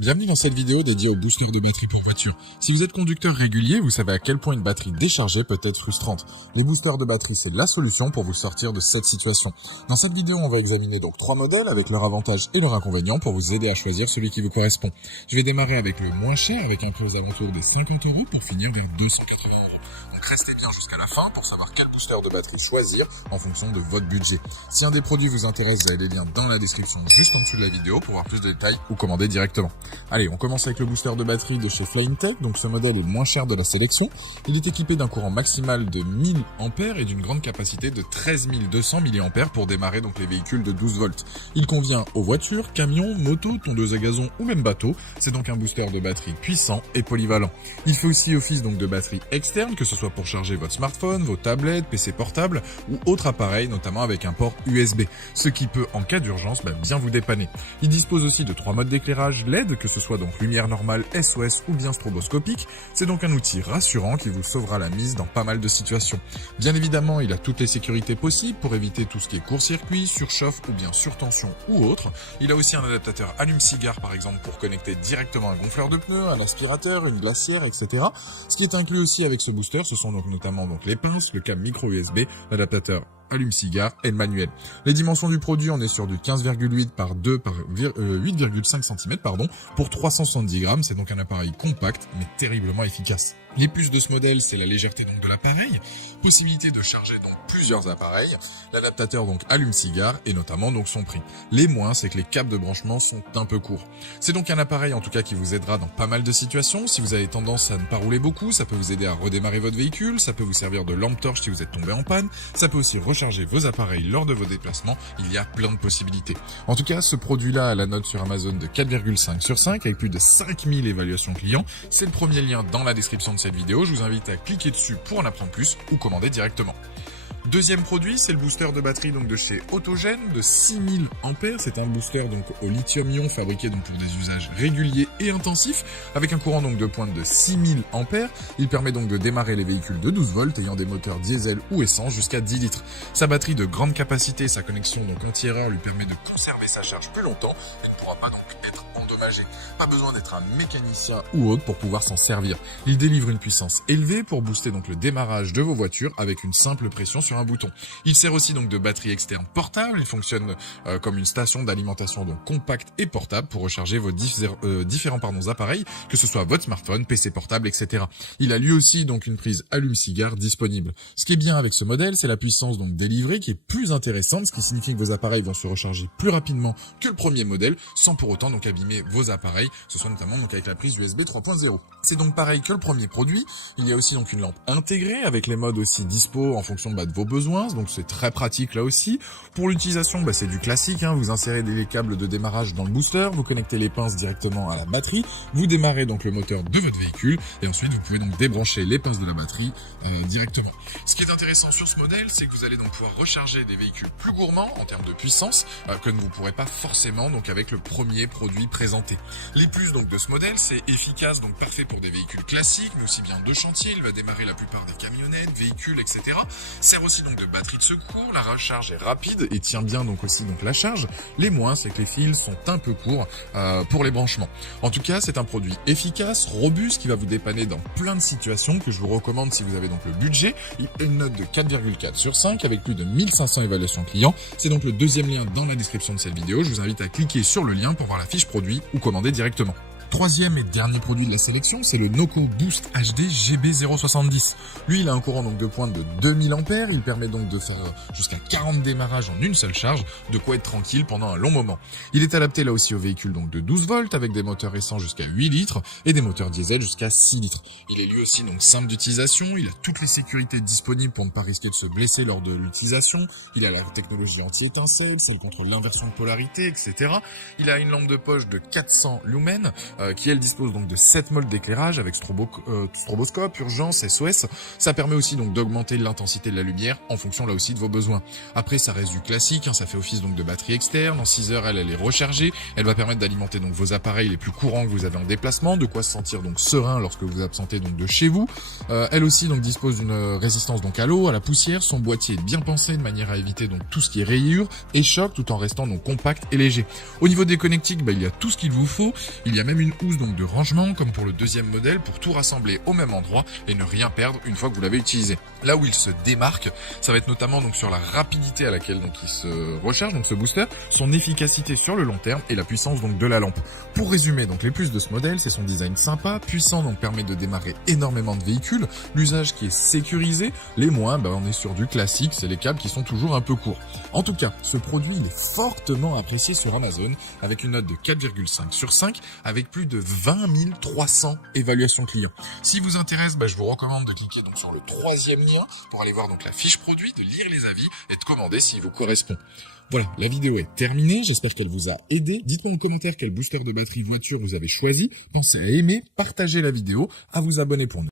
Bienvenue dans cette vidéo dédiée au booster de batterie pour voiture. Si vous êtes conducteur régulier, vous savez à quel point une batterie déchargée peut être frustrante. Les boosters de batterie, c'est la solution pour vous sortir de cette situation. Dans cette vidéo, on va examiner donc 3 modèles avec leurs avantages et leurs inconvénients pour vous aider à choisir celui qui vous correspond. Je vais démarrer avec le moins cher, avec un prix aux alentours des 50 € pour finir vers 280 €. Donc restez bien jusqu'à la fin pour savoir quel booster de batterie choisir en fonction de votre budget. Si un des produits vous intéresse, vous avez les liens dans la description juste en dessous de la vidéo pour voir plus de détails ou commander directement. Allez, on commence avec le booster de batterie de chez Flyintech. Donc ce modèle est le moins cher de la sélection. Il est équipé d'un courant maximal de 1000 ampères et d'une grande capacité de 13 200 mAh pour démarrer donc les véhicules de 12 volts. Il convient aux voitures, camions, motos, tondeuses à gazon ou même bateaux. C'est donc un booster de batterie puissant et polyvalent. Il fait aussi office donc de batterie externe, que ce soit pour charger votre smartphone, vos tablettes, PC portable ou autres appareils, notamment avec un port USB, ce qui peut en cas d'urgence bien vous dépanner. Il dispose aussi de 3 modes d'éclairage LED, que ce soit donc lumière normale, SOS ou bien stroboscopique. C'est donc un outil rassurant qui vous sauvera la mise dans pas mal de situations. Bien évidemment, il a toutes les sécurités possibles pour éviter tout ce qui est court-circuit, surchauffe ou bien surtension ou autre. Il a aussi un adaptateur allume-cigare par exemple pour connecter directement un gonfleur de pneus, un aspirateur, une glacière, etc. Ce qui est inclus aussi avec ce booster, ce sont donc notamment les pinces, le câble micro USB, l'adaptateur allume-cigare et le manuel. Les dimensions du produit, on est sur du 15,8 par 2 par 8,5 cm pour 370 grammes. C'est donc un appareil compact mais terriblement efficace. Les plus de ce modèle, c'est la légèreté donc de l'appareil, possibilité de charger donc plusieurs appareils, l'adaptateur donc allume-cigare et notamment donc son prix. Les moins, c'est que les câbles de branchement sont un peu courts. C'est donc un appareil en tout cas qui vous aidera dans pas mal de situations. Si vous avez tendance à ne pas rouler beaucoup, ça peut vous aider à redémarrer votre véhicule, ça peut vous servir de lampe torche si vous êtes tombé en panne, ça peut aussi recharger vos appareils lors de vos déplacements. Il y a plein de possibilités. En tout cas, ce produit-là a la note sur Amazon de 4,5 sur 5 avec plus de 5000 évaluations clients. C'est le premier lien dans la description de cette vidéo. Je vous invite à cliquer dessus pour en apprendre plus ou commander directement. Deuxième produit, c'est le booster de batterie donc de chez Autogène de 6000 ampères. C'est un booster donc au lithium-ion fabriqué donc pour des usages réguliers et intensifs avec un courant donc de pointe de 6000 ampères. Il permet donc de démarrer les véhicules de 12 volts ayant des moteurs diesel ou essence jusqu'à 10 litres. Sa batterie de grande capacité, sa connexion donc anti-erreur lui permet de conserver sa charge plus longtemps et ne pourra pas donc être endommagé. Pas besoin d'être un mécanicien ou autre pour pouvoir s'en servir. Il délivre une puissance élevée pour booster donc le démarrage de vos voitures avec une simple pression sur un bouton. Il sert aussi donc de batterie externe portable. Il fonctionne comme une station d'alimentation donc compacte et portable pour recharger vos différents appareils, que ce soit votre smartphone, PC portable, etc. Il a lui aussi donc une prise allume-cigare disponible. Ce qui est bien avec ce modèle, c'est la puissance donc délivrée qui est plus intéressante, ce qui signifie que vos appareils vont se recharger plus rapidement que le premier modèle, sans pour autant donc abîmer vos appareils, ce soit notamment donc avec la prise USB 3.0. C'est donc pareil que le premier produit. Il y a aussi donc une lampe intégrée avec les modes aussi dispo en fonction de vos besoins, donc c'est très pratique là aussi. Pour l'utilisation, c'est du classique, vous insérez les câbles de démarrage dans le booster, vous connectez les pinces directement à la batterie, vous démarrez donc le moteur de votre véhicule et ensuite vous pouvez donc débrancher les pinces de la batterie directement. Ce qui est intéressant sur ce modèle, c'est que vous allez donc pouvoir recharger des véhicules plus gourmands en termes de puissance que ne vous pourrez pas forcément donc avec le premier produit présenté. Les plus donc de ce modèle, c'est efficace, donc parfait pour des véhicules classiques, mais aussi bien de chantier. Il va démarrer la plupart des camionnettes, véhicules, etc. Sert aussi donc de batterie de secours, la recharge est rapide et tient bien donc aussi donc la charge. Les moins, c'est que les fils sont un peu courts pour les branchements. En tout cas, c'est un produit efficace, robuste, qui va vous dépanner dans plein de situations que je vous recommande si vous avez donc le budget. Il a une note de 4,4 sur 5 avec plus de 1500 évaluations clients. C'est donc le deuxième lien dans la description de cette vidéo. Je vous invite à cliquer sur le lien pour voir la fiche produit ou commander directement. Troisième et dernier produit de la sélection, c'est le Noco Boost HD GB070. Lui, il a un courant donc de pointe de 2000 ampères. Il permet donc de faire jusqu'à 40 démarrages en une seule charge, de quoi être tranquille pendant un long moment. Il est adapté là aussi aux véhicules donc de 12 volts avec des moteurs essence jusqu'à 8 litres et des moteurs diesel jusqu'à 6 litres. Il est lui aussi donc simple d'utilisation. Il a toutes les sécurités disponibles pour ne pas risquer de se blesser lors de l'utilisation. Il a la technologie anti-étincelle, celle contre l'inversion de polarité, etc. Il a une lampe de poche de 400 lumens qui elle dispose donc de 7 modes d'éclairage avec stroboscope, urgence, SOS. Ça permet aussi donc d'augmenter l'intensité de la lumière en fonction là aussi de vos besoins. Après ça reste du classique, ça fait office donc de batterie externe. En 6 heures elle est rechargée. Elle va permettre d'alimenter donc vos appareils les plus courants que vous avez en déplacement, de quoi se sentir donc serein lorsque vous absentez donc de chez vous. Elle aussi donc dispose d'une résistance donc à l'eau, à la poussière. Son boîtier est bien pensé de manière à éviter donc tout ce qui est rayures et choc tout en restant donc compact et léger. Au niveau des connectiques, il y a tout ce qu'il vous faut. Il y a même une Une housse donc de rangement comme pour le deuxième modèle pour tout rassembler au même endroit et ne rien perdre une fois que vous l'avez utilisé. Là où il se démarque, ça va être notamment donc sur la rapidité à laquelle donc il se recharge, donc ce booster, son efficacité sur le long terme et la puissance donc de la lampe. Pour résumer donc les plus de ce modèle, c'est son design sympa, puissant donc permet de démarrer énormément de véhicules, l'usage qui est sécurisé, les moins on est sur du classique, c'est les câbles qui sont toujours un peu courts. En tout cas, ce produit il est fortement apprécié sur Amazon avec une note de 4,5 sur 5 avec plus de 20 300 évaluations clients. Si vous intéresse, je vous recommande de cliquer donc sur le troisième lien pour aller voir donc la fiche produit, de lire les avis et de commander s'il vous correspond. Voilà, la vidéo est terminée, j'espère qu'elle vous a aidé. Dites-moi en commentaire quel booster de batterie voiture vous avez choisi. Pensez à aimer, partager la vidéo, à vous abonner pour ne